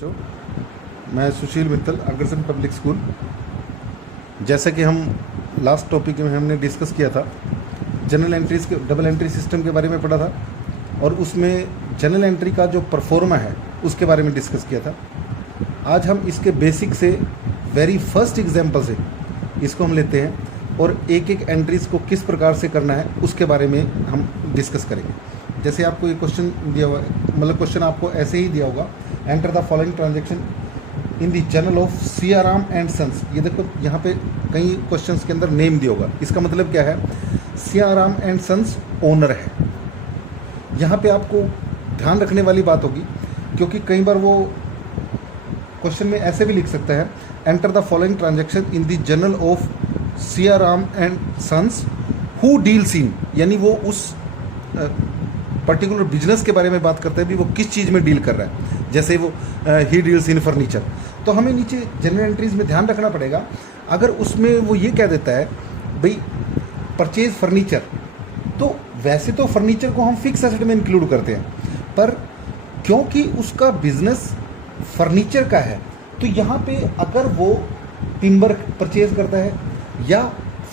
तो मैं सुशील Mittal, Agrasen public school. जैसा कि हम लास्ट टॉपिक में हमने डिस्कस किया था, जनरल एंट्रीज के डबल एंट्री सिस्टम के बारे में पढ़ा था और उसमें जनरल एंट्री का जो परफॉर्मा है उसके बारे में डिस्कस किया था। आज हम इसके बेसिक से वेरी फर्स्ट एग्जांपल से इसको हम लेते हैं और एक एक एंट्रीज को किस प्रकार से करना है उसके बारे में हम डिस्कस करेंगे। जैसे आपको ये क्वेश्चन दिया हुआ है, मतलब क्वेश्चन आपको ऐसे ही दिया होगा, enter the following transaction in the journal of Siyaram and sons. ये देखो यहाँ पे कई क्वेश्चंस के अंदर नेम दिया होगा, इसका मतलब क्या है, सियाराम एंड सन्स ओनर है। यहाँ पे आपको ध्यान रखने वाली बात होगी, क्योंकि कई बार वो क्वेश्चन में ऐसे भी लिख सकता है, enter the following transaction in the journal of Siyaram and sons who deals in, यानी वो उस पर्टिकुलर बिजनेस के बारे में बात करते हैं भी वो किस चीज़ में डील कर रहा है। जैसे वो ही डील्स इन फर्नीचर, तो हमें नीचे जनरल एंट्रीज में ध्यान रखना पड़ेगा। अगर उसमें वो ये कह देता है भाई परचेज फर्नीचर, तो वैसे तो फर्नीचर को हम फिक्स एसेट में इंक्लूड करते हैं, पर क्योंकि उसका बिजनेस फर्नीचर का है तो यहाँ पे अगर वो टिम्बर परचेज करता है या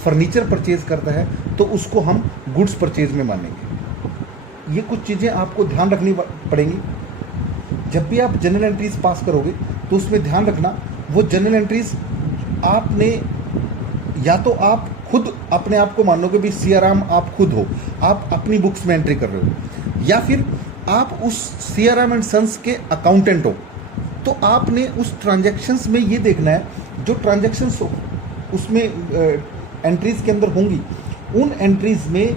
फर्नीचर परचेज करता है तो उसको हम गुड्स परचेज में मानेंगे। ये कुछ चीज़ें आपको ध्यान रखनी पड़ेंगी। जब भी आप जनरल एंट्रीज पास करोगे तो उसमें ध्यान रखना, वो जनरल एंट्रीज आपने या तो आप खुद अपने आप को मानोगे भी सियाराम आप खुद हो, आप अपनी बुक्स में एंट्री कर रहे हो, या फिर आप उस सियाराम एंड सन्स के अकाउंटेंट हो, तो आपने उस ट्रांजैक्शंस में ये देखना है जो ट्रांजैक्शंस उसमें एंट्रीज के अंदर होंगी, उन एंट्रीज में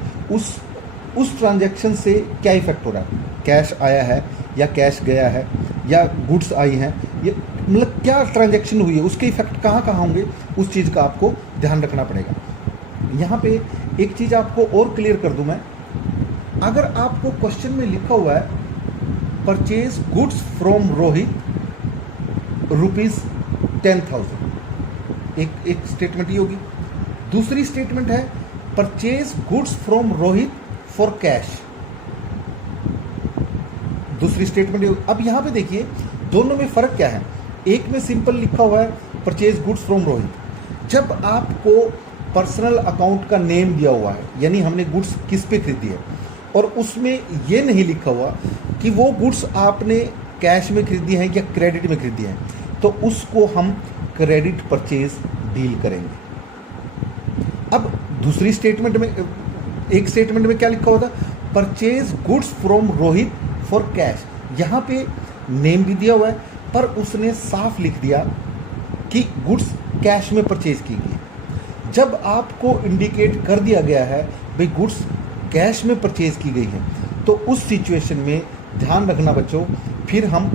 उस ट्रांजैक्शन से क्या इफेक्ट हो रहा है, कैश आया है या कैश गया है या गुड्स आई हैं, ये मतलब क्या ट्रांजैक्शन हुई है, उसके इफेक्ट कहाँ कहाँ होंगे, उस चीज़ का आपको ध्यान रखना पड़ेगा। यहाँ पे एक चीज़ आपको और क्लियर कर दूँ मैं, अगर आपको क्वेश्चन में लिखा हुआ है परचेज गुड्स फ्रॉम रोहित ₹10,000, एक स्टेटमेंट ही होगी। दूसरी स्टेटमेंट है purchase goods from Rohit for cash, दूसरी स्टेटमेंट। अब यहाँ पे देखिए दोनों में फ़र्क क्या है, एक में सिंपल लिखा हुआ है परचेज गुड्स फ्रॉम रोहित। जब आपको पर्सनल अकाउंट का नेम दिया हुआ है, यानी हमने गुड्स किस पे खरीदी है, और उसमें ये नहीं लिखा हुआ कि वो गुड्स आपने कैश में खरीदी हैं या क्रेडिट में खरीदी हैं, तो उसको हम क्रेडिट परचेज डील करेंगे। अब दूसरी स्टेटमेंट में, एक स्टेटमेंट में क्या लिखा होता, purchase goods from Rohit for cash, यहाँ पे नेम भी दिया हुआ है पर उसने साफ लिख दिया कि गुड्स कैश में परचेज की गई। जब आपको इंडिकेट कर दिया गया है भाई गुड्स कैश में परचेज की गई है, तो उस सिचुएशन में ध्यान रखना बच्चों, फिर हम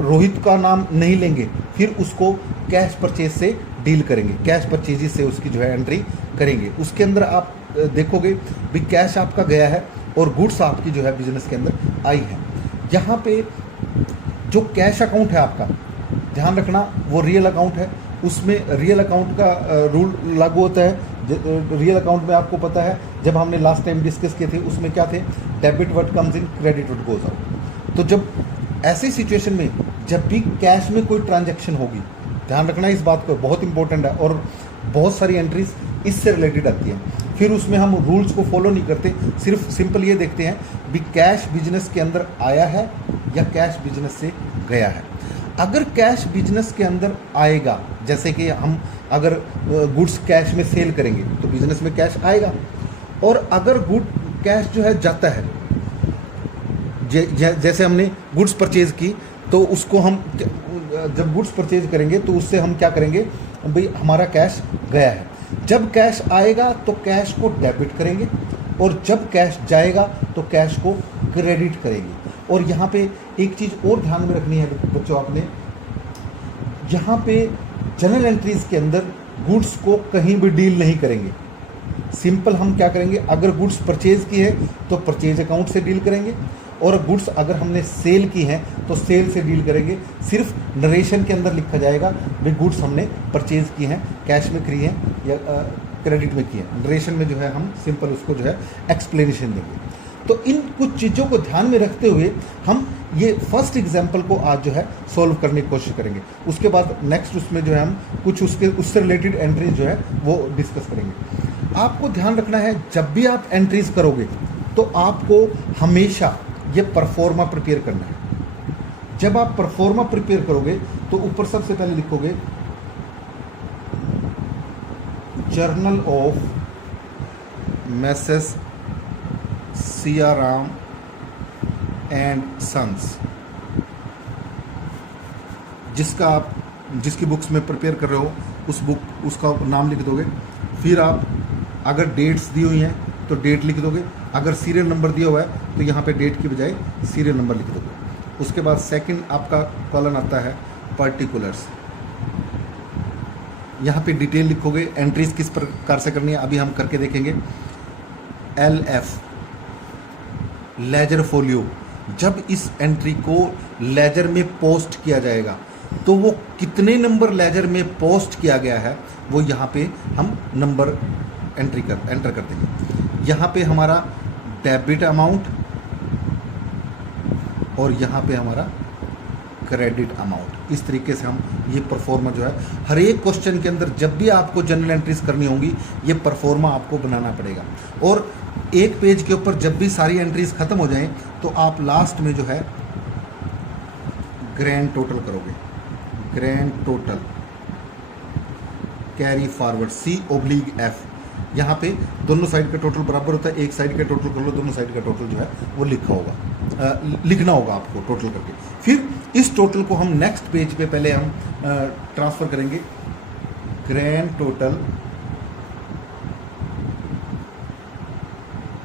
रोहित का नाम नहीं लेंगे, फिर उसको कैश परचेज से डील करेंगे, कैश परचेज से उसकी जो है एंट्री करेंगे। उसके अंदर आप देखोगे भी कैश आपका गया है और गुड्स आपकी जो है बिजनेस के अंदर आई है। यहाँ पे जो कैश अकाउंट है आपका, ध्यान रखना वो रियल अकाउंट है, उसमें रियल अकाउंट का रूल लागू होता है। रियल अकाउंट में आपको पता है, जब हमने लास्ट टाइम डिस्कस किए थे उसमें क्या थे, debit what comes in, credit what goes out. तो जब ऐसी सिचुएशन में जब भी कैश में कोई ट्रांजैक्शन होगी, ध्यान रखना इस बात को, बहुत इंपॉर्टेंट है, और बहुत सारी एंट्रीज इससे रिलेटेड आती हैं। फिर उसमें हम रूल्स को फॉलो नहीं करते, सिर्फ सिंपल ये देखते हैं भी कैश बिजनेस के अंदर आया है या कैश बिजनेस से गया है। अगर कैश बिजनेस के अंदर आएगा, जैसे कि हम अगर गुड्स कैश में सेल करेंगे तो बिजनेस में कैश आएगा, और अगर गुड कैश जो है जाता है, जैसे हमने गुड्स परचेज की तो उसको हम जब गुड्स परचेज करेंगे तो उससे हम क्या करेंगे भाई, हमारा कैश गया है। जब कैश आएगा तो कैश को डेबिट करेंगे, और जब कैश जाएगा तो कैश को क्रेडिट करेंगे। और यहाँ पे एक चीज़ और ध्यान में रखनी है बच्चों आपने, यहाँ पे जनरल एंट्रीज के अंदर गुड्स को कहीं भी डील नहीं करेंगे। सिंपल हम क्या करेंगे, अगर गुड्स परचेज की है तो परचेज अकाउंट से डील करेंगे, और गुड्स अगर हमने सेल की हैं तो सेल से डील करेंगे। सिर्फ नरेशन के अंदर लिखा जाएगा भाई गुड्स हमने परचेज की हैं, कैश में की हैं या क्रेडिट में की है। नरेशन में जो है हम सिंपल उसको जो है एक्सप्लेनेशन देंगे। तो इन कुछ चीज़ों को ध्यान में रखते हुए हम ये फर्स्ट एग्जाम्पल को आज जो है सॉल्व करने की कोशिश करेंगे। उसके बाद नेक्स्ट उसमें जो है हम कुछ उससे रिलेटेड एंट्रीज जो है वो डिस्कस करेंगे। आपको ध्यान रखना है, जब भी आप एंट्रीज करोगे तो आपको हमेशा ये परफॉर्मा प्रिपेयर करना है। जब आप परफॉर्मा प्रिपेयर करोगे तो ऊपर सबसे पहले लिखोगे journal of Messrs Siyaram and sons, जिसकी बुक्स में प्रिपेयर कर रहे हो उसका नाम लिख दोगे। फिर आप अगर डेट्स दी हुई हैं तो डेट लिख दोगे, अगर सीरियल नंबर दिया हुआ है तो यहाँ पे डेट की बजाय सीरियल नंबर लिख दोगे। उसके बाद सेकंड आपका कॉलम आता है पर्टिकुलर्स, यहाँ पे डिटेल लिखोगे, एंट्रीज किस प्रकार से करनी है अभी हम करके देखेंगे। LF लेजर फोलियो, जब इस एंट्री को लेजर में पोस्ट किया जाएगा तो वो कितने नंबर लेजर में पोस्ट किया गया है वो यहाँ पे हम नंबर एंटर कर देंगे। यहाँ पे हमारा डेबिट अमाउंट और यहाँ पे हमारा क्रेडिट अमाउंट। इस तरीके से हम ये परफॉर्मा जो है हर एक क्वेश्चन के अंदर जब भी आपको जनरल एंट्रीज करनी होंगी ये परफॉर्मा आपको बनाना पड़ेगा। और एक पेज के ऊपर जब भी सारी एंट्रीज खत्म हो जाएं तो आप लास्ट में जो है ग्रैंड टोटल करोगे। Grand total carry forward C/F, यहाँ पे दोनों साइड का टोटल बराबर होता है, एक साइड का टोटल कर लो, दोनों साइड का टोटल जो है वो लिखना होगा आपको टोटल करके। फिर इस टोटल को हम नेक्स्ट पेज पे पहले हम ट्रांसफर करेंगे। ग्रैंड टोटल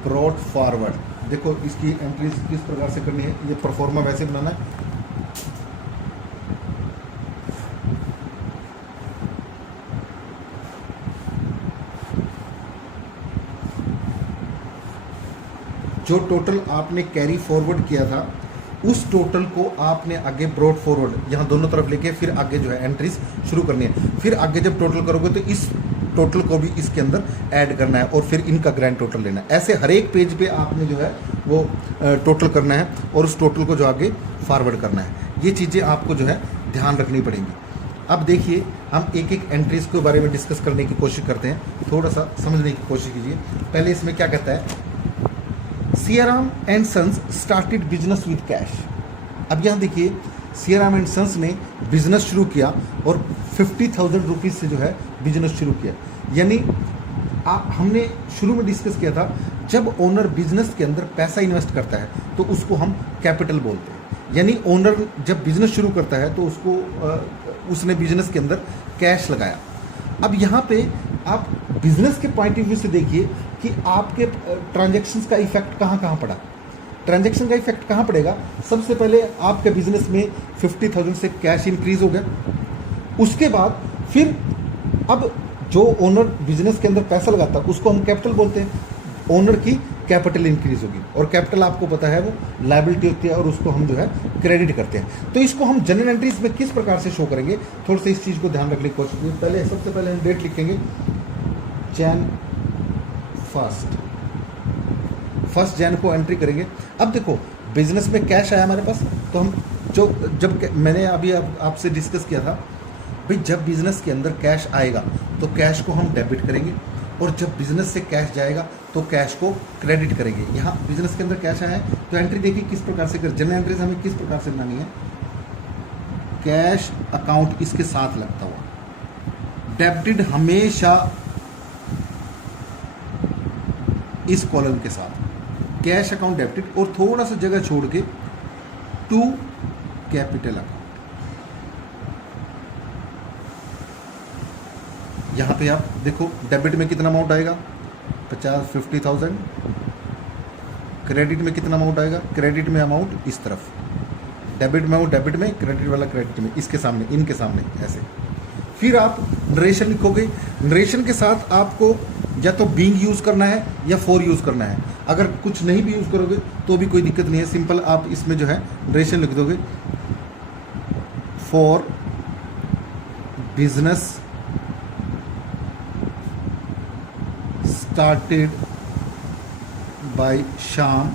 ब्रॉट फॉरवर्ड, देखो इसकी एंट्रीज किस प्रकार से करनी है, ये परफॉर्मा वैसे बनाना है। जो टोटल आपने कैरी फॉरवर्ड किया था उस टोटल को आपने आगे ब्रॉट फॉरवर्ड यहाँ दोनों तरफ लेके फिर आगे जो है एंट्रीज शुरू करनी है। फिर आगे जब टोटल करोगे तो इस टोटल को भी इसके अंदर ऐड करना है और फिर इनका ग्रैंड टोटल लेना है। ऐसे हर एक पेज पे आपने जो है वो टोटल करना है और उस टोटल को जो आगे फॉरवर्ड करना है। ये चीज़ें आपको जो है ध्यान रखनी पड़ेंगी। अब देखिए हम एक एक एंट्रीज के बारे में डिस्कस करने की कोशिश करते हैं, थोड़ा सा समझने की कोशिश कीजिए। पहले इसमें क्या कहता है, Siyaram and sons started business with cash. अब यहाँ देखिए सियाराम एंड सन्स ने बिजनेस शुरू किया और 50,000 रुपीज़ से जो है बिजनेस शुरू किया। यानी हमने शुरू में डिस्कस किया था जब ओनर बिजनेस के अंदर पैसा इन्वेस्ट करता है तो उसको हम कैपिटल बोलते हैं। यानी ओनर जब बिजनेस शुरू करता है तो उसने बिजनेस के अंदर कैश लगाया। अब यहाँ पे आप बिजनेस के पॉइंट ऑफ व्यू से देखिए कि आपके ट्रांजैक्शंस का इफेक्ट कहाँ कहाँ पड़ा। ट्रांजैक्शन का इफेक्ट कहाँ पड़ेगा, सबसे पहले आपके बिजनेस में 50,000 से कैश इंक्रीज हो गया। उसके बाद फिर अब जो ओनर बिजनेस के अंदर पैसा लगाता है उसको हम कैपिटल बोलते हैं। ओनर की कैपिटल इंक्रीज होगी और कैपिटल आपको पता है वो लायबिलिटी होती है और उसको हम जो है क्रेडिट करते हैं। तो इसको हम जनरल एंट्रीज में किस प्रकार से शो करेंगे, थोड़ा सा इस चीज़ को ध्यान रखने की कोशिश करिए। पहले सबसे पहले हम डेट लिखेंगे Jan 1 जैन को एंट्री करेंगे। अब देखो बिजनेस में कैश आया हमारे पास तो हम जब मैंने अभी आपसे डिस्कस किया था भाई जब बिजनेस के अंदर कैश आएगा तो कैश को हम डेबिट करेंगे और जब बिजनेस से कैश जाएगा तो कैश को क्रेडिट करेंगे। यहाँ बिजनेस के अंदर कैश आया है तो एंट्री देखिए किस प्रकार से कर, जनरल एंट्रीज हमें किस प्रकार से बनानी है। कैश अकाउंट इसके साथ लगता हुआ, डेबिटेड हमेशा इस कॉलम के साथ, कैश अकाउंट डेबिटेड और थोड़ा सा जगह छोड़ के टू कैपिटल अकाउंट। यहाँ पे आप देखो डेबिट में कितना अमाउंट आएगा 50,000, क्रेडिट में कितना अमाउंट आएगा, क्रेडिट में अमाउंट इस तरफ, डेबिट में डेबिट में, क्रेडिट वाला क्रेडिट में, इसके सामने इनके सामने ऐसे। फिर आप नरेशन लिखोगे, नरेशन के साथ आपको या तो बीइंग यूज़ करना है या फॉर यूज़ करना है। अगर कुछ नहीं भी यूज़ करोगे तो भी कोई दिक्कत नहीं है, सिंपल आप इसमें जो है नरेशन लिख दोगे for business started by Shyam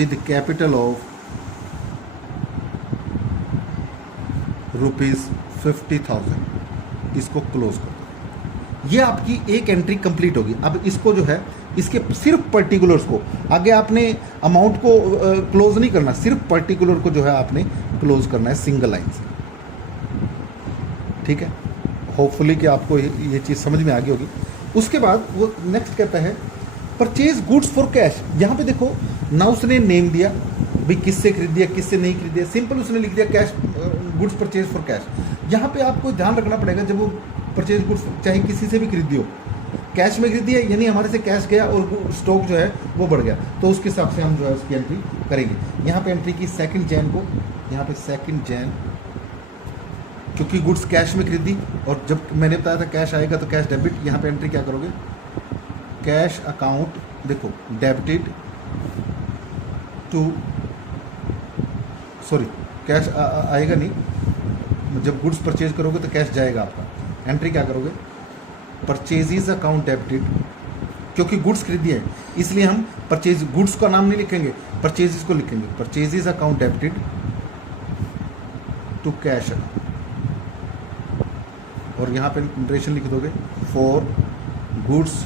with capital of ₹50,000, इसको क्लोज कर दो। ये आपकी एक एंट्री कंप्लीट होगी। अब इसको जो है, इसके सिर्फ पर्टिकुलर्स को, आगे आपने अमाउंट को क्लोज नहीं करना, सिर्फ पर्टिकुलर को जो है आपने क्लोज करना है सिंगल लाइन से। ठीक है, होपफुली कि आपको ये चीज़ समझ में आ गई होगी। उसके बाद वो नेक्स्ट कहता है परचेज गुड्स फॉर कैश। यहाँ पे देखो ना, उसने नेम दिया भाई किससे खरीद दिया किससे नहीं खरीद दिया, सिंपल उसने लिख दिया cash, goods purchase for cash. यहाँ पे आपको ध्यान रखना पड़ेगा, जब वो परचेज गुड्स चाहे किसी से भी खरीदी हो, कैश में खरीदी है यानी हमारे से कैश गया और स्टॉक जो है वो बढ़ गया, तो उसके हिसाब से हम जो है उसकी एंट्री करेंगे। यहाँ पे एंट्री की 2 जैन को, यहाँ पे 2 जैन, क्योंकि गुड्स कैश में खरीदी और जब मैंने बताया था कैश आएगा तो कैश डेबिट, यहाँ पे एंट्री क्या करोगे, कैश अकाउंट, देखो डेबिटेड टू, सॉरी कैश आएगा नहीं, जब गुड्स परचेज करोगे तो कैश जाएगा आपका। एंट्री क्या करोगे, परचेजेस अकाउंट डेबिटेड, क्योंकि गुड्स खरीदी है इसलिए हम परचेज, गुड्स का नाम नहीं लिखेंगे, परचेजेस को लिखेंगे, purchases account debited to cash account, और यहाँ पे नरेशन लिख दोगे for goods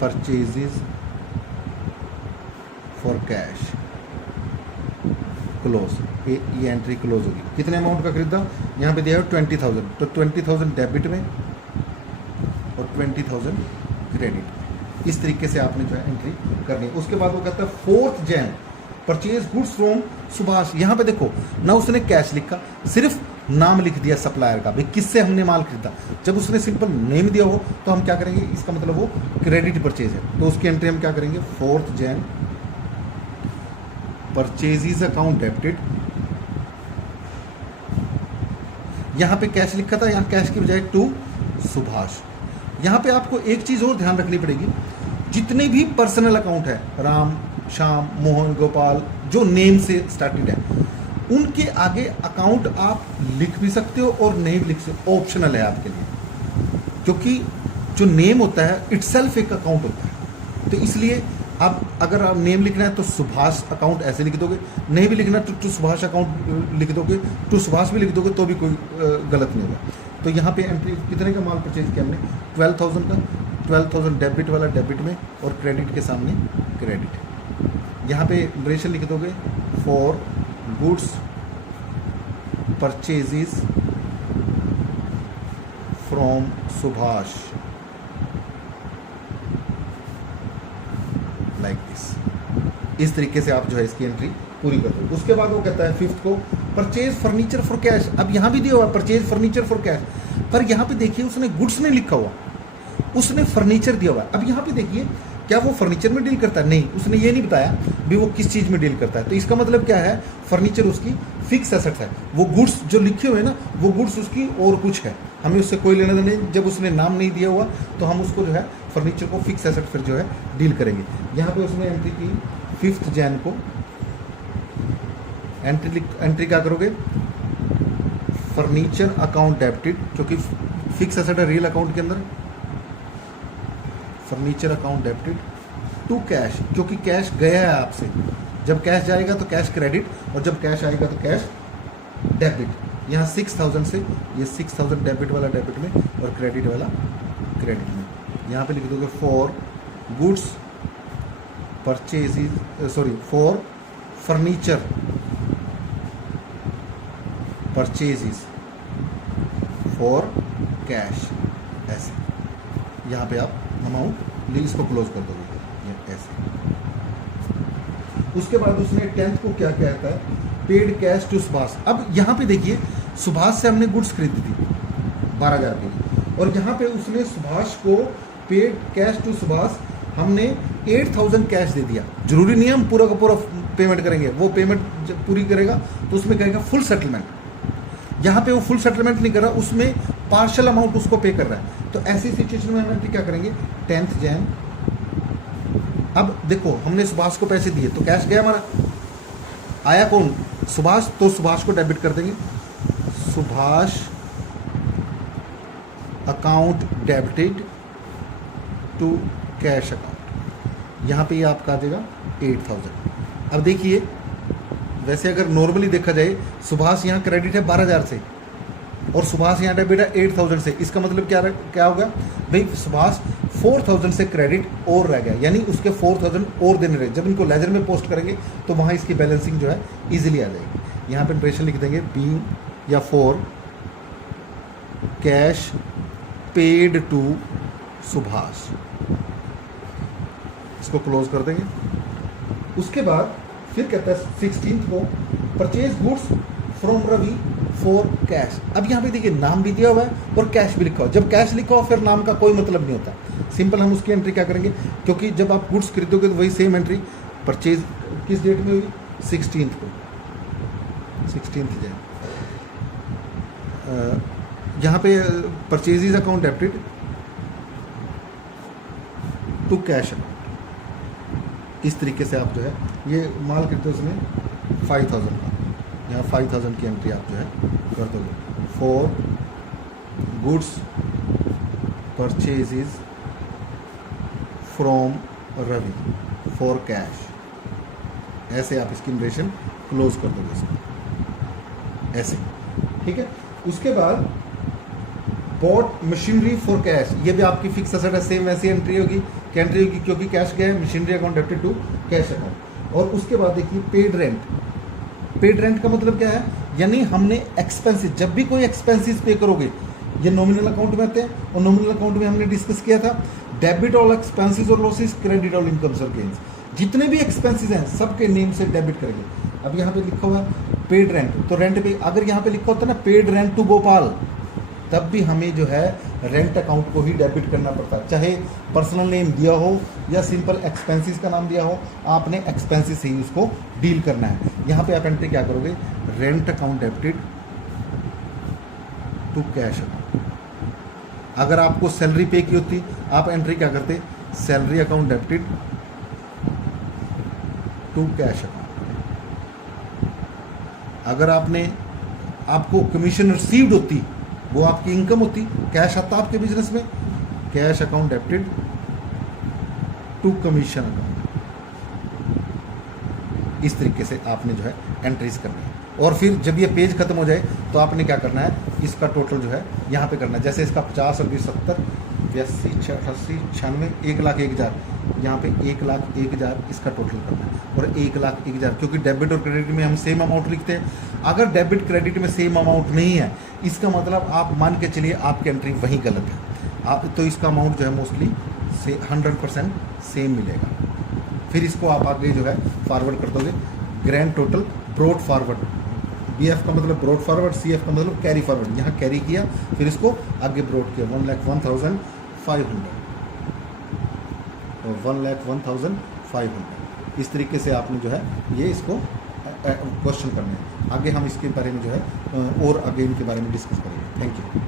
purchases for cash, close. ये एंट्री क्लोज होगी। कितने अमाउंट का खरीदा, यहाँ पे दिया है 20,000, तो 20,000 डेबिट में और 20,000 क्रेडिट में। इस तरीके से आपने जो है एंट्री करनी है। उसके बाद वो कहता है 4 Jain purchase goods from Subhash. यहाँ पे देखो ना उसने कैश लिखा, सिर्फ नाम लिख दिया सप्लायर का, भाई किससे हमने माल खरीदा। जब उसने सिंपल नेम दिया हो तो हम क्या करेंगे, इसका मतलब वो क्रेडिट परचेज है, तो उसकी एंट्री हम क्या करेंगे, 4 जैन परचेजेस अकाउंट डेबिटेड। यहां पे कैश लिखा था, यहां कैश की बजाय टू सुभाष। यहां पे आपको एक चीज और ध्यान रखनी पड़ेगी, जितने भी पर्सनल अकाउंट है, राम, श्याम, मोहन, गोपाल, जो नेम से स्टार्टेड है, उनके आगे अकाउंट आप लिख भी सकते हो और नहीं भी लिख सकते, ऑप्शनल है आपके लिए, क्योंकि जो नेम होता है इटसेल्फ एक अकाउंट होता है। तो इसलिए अब अगर आप नेम लिखना है तो सुभाष अकाउंट ऐसे लिख दोगे, नहीं भी लिखना तो टू सुभाष अकाउंट लिख दोगे, टू सुभाष भी लिख दोगे तो भी कोई गलत नहीं होगा। तो यहाँ पे एंट्री कितने का माल परचेज किया हमने, 12,000 का, 12,000 डेबिट वाला डेबिट में और क्रेडिट के सामने क्रेडिट। यहाँ पे नरेशन लिख दोगे for goods purchases from Subhash, like this. इस तरीके से आप जो है इसकी एंट्री पूरी कर दो। उसके बाद वो कहता है 5th को परचेज फर्नीचर फॉर कैश। अब यहाँ भी दिया हुआ परचेज फर्नीचर फॉर कैश, पर यहाँ पे देखिए उसने गुड्स नहीं लिखा हुआ, उसने फर्नीचर दिया हुआ है। अब यहाँ पे देखिए क्या वो फर्नीचर में डील करता है, नहीं, उसने ये नहीं बताया भी वो किस चीज़ में डील करता है। तो इसका मतलब क्या है, फर्नीचर उसकी फिक्स एसेट है, वो गुड्स जो लिखे हुए हैं ना, वो गुड्स उसकी और कुछ है, हमें उससे कोई लेना देना नहीं। जब उसने नाम नहीं दिया हुआ तो हम उसको जो है फर्नीचर को फिक्स एसेट फिर जो है डील करेंगे। यहाँ पे उसने एंट्री की 5th जैन को, एंट्री क्या करोगे, फर्नीचर अकाउंट डेबिटेड, क्योंकि फिक्स एसेट है रियल अकाउंट के अंदर, furniture account debited to cash, क्योंकि कैश गया है आपसे, जब कैश जाएगा तो कैश क्रेडिट और जब कैश आएगा तो कैश डेबिट। यहाँ 6,000 से ये 6,000 डेबिट वाला डेबिट में और क्रेडिट वाला क्रेडिट में। यहाँ पे लिख दोगे for goods purchases, sorry for furniture purchases for cash, ऐसे। यहाँ पे आप अमाउंट इसको क्लोज कर दोगे ये ऐसे। उसके बाद उसने 10th को क्या कहता है, पेड कैश टू सुभाष। अब यहाँ पे देखिए सुभाष से हमने गुड्स खरीदी थी 12,000 की, और यहाँ पे उसने सुभाष को पेड कैश टू सुभाष, हमने 8,000 कैश दे दिया। जरूरी नहीं हम पूरा का पूरा पेमेंट करेंगे, वो पेमेंट जब पूरी करेगा तो उसमें कहेगा फुल सेटलमेंट। यहाँ पे वो फुल सेटलमेंट नहीं कर रहा, उसमें पार्शल अमाउंट उसको पे कर रहा है। तो ऐसी सिचुएशन में हम क्या करेंगे, 10th जैन। अब देखो हमने सुभाष को पैसे दिए तो कैश गया हमारा, आया कौन, सुभाष, तो सुभाष को डेबिट कर देंगे, Subhash account debited to cash account. यहाँ पे ये आपका आ जाएगा 8000। अब देखिए, वैसे अगर नॉर्मली देखा जाए, सुभाष यहाँ क्रेडिट है 12,000 से और सुभाष यहाँ डेबिट है 8000 से। इसका मतलब क्या होगा भाई, सुभाष 4000 से क्रेडिट और रह गया, यानी उसके 4000 और देने रहे। जब इनको लेजर में पोस्ट करेंगे तो वहाँ इसकी बैलेंसिंग जो है ईजिली आ जाएगी। यहाँ पे इंप्रेशन लिख देंगे बीइंग या for cash paid to Subhash, इसको क्लोज कर देंगे। उसके बाद फिर कहता है 16 को purchase goods from Ravi for cash. अब यहाँ पे देखिए नाम भी दिया हुआ है और कैश भी लिखा हुआ है। जब कैश लिखा हो फिर नाम का कोई मतलब नहीं होता। सिंपल हम उसकी एंट्री क्या करेंगे, क्योंकि जब आप गुड्स खरीदोगे तो वही सेम एंट्री। परचेज किस डेट में हुई, 16 को, 16 जाए। यहाँ पे purchases account debited to cash account. इस तरीके से आप जो है ये माल खरीदते हो उसमें 5000 का, यहाँ 5000 की एंट्री आप जो है कर दोगे। For goods purchases from Ravi for cash, ऐसे आप इसकी इंप्रेशन क्लोज कर दोगे इसको, ऐसे, ठीक है। उसके बाद बॉट मशीनरी फॉर कैश, ये भी आपकी फिक्स एसेट है, सेम वैसी एंट्री होगी, क्योंकि कैश गया है, machinery account debited to cash account. और उसके बाद देखिए पेड रेंट। पेड रेंट का मतलब क्या है, यानी हमने एक्सपेंसेस, जब भी कोई एक्सपेंसेस पे करोगे, ये नॉमिनल अकाउंट में आते हैं और नॉमिनल अकाउंट में हमने डिस्कस किया था डेबिट ऑल एक्सपेंसेस और लॉसेस, क्रेडिट ऑल इनकम्स और गेन्स। जितने भी एक्सपेंसेस हैं सबके नेम से डेबिट करेंगे। अब यहाँ पे लिखा हुआ है पेड रेंट, तो रेंट पे अगर यहाँ पे लिखा होता है ना पेड रेंट टू गोपाल, तब भी हमें जो है रेंट अकाउंट को ही डेबिट करना पड़ता है, चाहे पर्सनल नेम दिया हो या सिंपल एक्सपेंसेस का नाम दिया हो, आपने एक्सपेंसेस से ही उसको डील करना है। यहाँ पे आप एंट्री क्या करोगे, rent account debited to cash account. अगर आपको सैलरी पे की होती आप एंट्री क्या करते, salary account debited to cash account. अगर आपको कमीशन रिसीव्ड होती, वो आपकी इनकम होती, कैश आता आपके बिजनेस में, cash account debited to commission account. इस तरीके से आपने जो है एंट्रीज करनी है। और फिर जब ये पेज खत्म हो जाए तो आपने क्या करना है, इसका टोटल जो है यहाँ पे करना है। जैसे इसका 50 और 20 70 82 88 96 1,01,000, यहाँ पे 1,01,000 इसका टोटल करना है। और 1,01,000 क्योंकि डेबिट और क्रेडिट में हम सेम अमाउंट लिखते हैं। अगर डेबिट क्रेडिट में सेम अमाउंट नहीं है, इसका मतलब आप मान के चलिए आपकी एंट्री वहीं गलत है। तो इसका अमाउंट जो है मोस्टली 100% सेम मिलेगा। फिर इसको आप आगे जो है फॉरवर्ड कर दोगे, grand total brought forward. BF का मतलब ब्रॉड फॉरवर्ड, CF का मतलब कैरी फॉरवर्ड। यहाँ कैरी किया, फिर इसको आगे ब्रॉड किया, 1,01,500 और 1,01,500। इस तरीके से आपने जो है ये इसको क्वेश्चन करने हैं। आगे हम इसके बारे में जो है और आगे इनके बारे में डिस्कस करेंगे। Thank you.